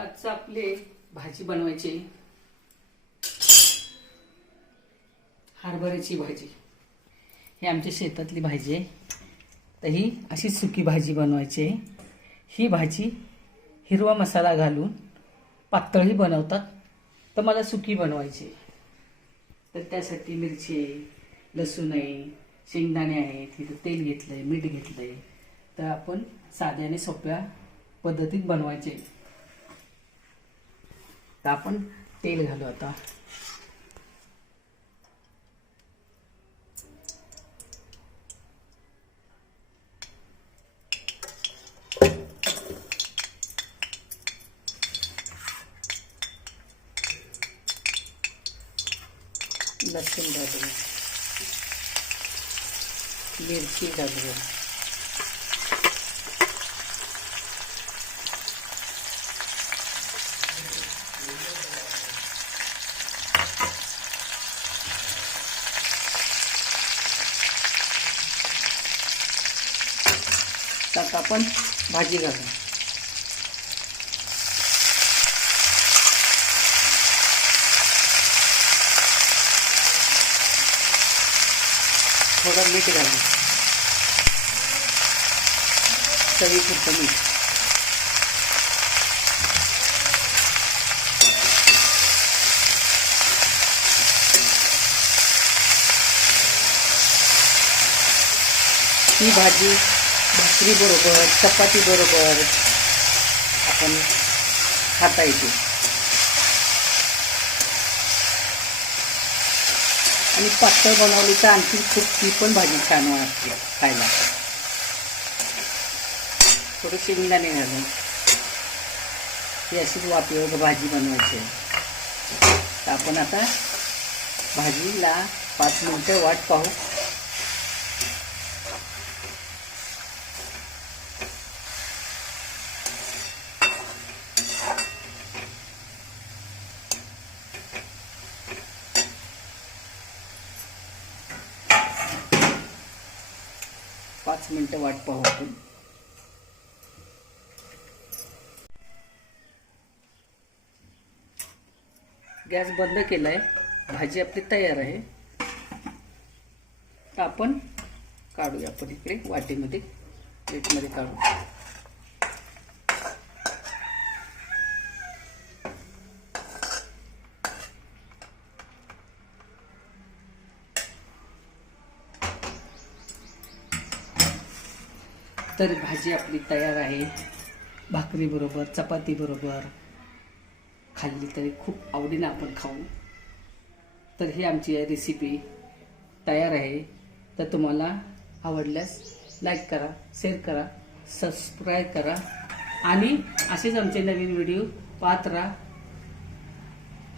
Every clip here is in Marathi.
आज आपले भाजी बनवायची हरभऱ्याची भाजी। ही आमच्या शेतातली भाजी आहे। तर ही अशी सुकी भाजी बनवायची आहे। ही भाजी हिरवा मसाला घालून पातळही बनवतात, तर मला सुकी बनवायची आहे। तर त्यासाठी मिरची आहे, लसूण आहे, शेंगदाणे आहेत, इथं तेल घेतलंय, मीठ घेतलंय। तर आपण साध्याने सोप्या पद्धतीत बनवायचे। तर आपण तेल घालू आता। लसूण घालू, मिरची घालू, त्यात आपण भाजी घालू। थोडं मीठ घालू, चवीपुरतं मीठ। ही भाजी भाकरी बरोबर, चपाती बरोबर आपण खाता येते। आणि पातळ बनवली तर आणखी खूप ती पण भाजी छान वाटते खायला। थोडं शेंगदाणे घालून ही अशीच वाफेवर भाजी बनवायची आहे। तर आपण आता भाजीला 5 मिनिटं वाट पाहू। पाच मिनिटं वाट पाहू आपण। गॅस बंद केलाय, भाजी आपली तयार आहे। तर आपण काढूया, आपण इकडे वाटीमध्ये, प्लेटमध्ये काढू। तर भाजी आपली तयार आहे। भाकरी बरोबर, चपाती बरोबर खाल्ली तरी खूप आवडीने आपण खाऊ। तर ही आमची रेसिपी तयार आहे। तर तुम्हाला आवडल्यास लाईक करा, शेअर करा, सबस्क्राईब करा आणि असेच आमचे नवीन व्हिडिओ पाहत राहा।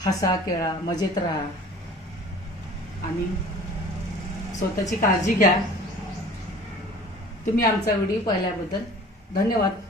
हसा खेळा, मजेत राहा आणि स्वतःची काळजी घ्या। तुम्ही आमचा व्हिडिओ पाहिल्याबद्दल धन्यवाद।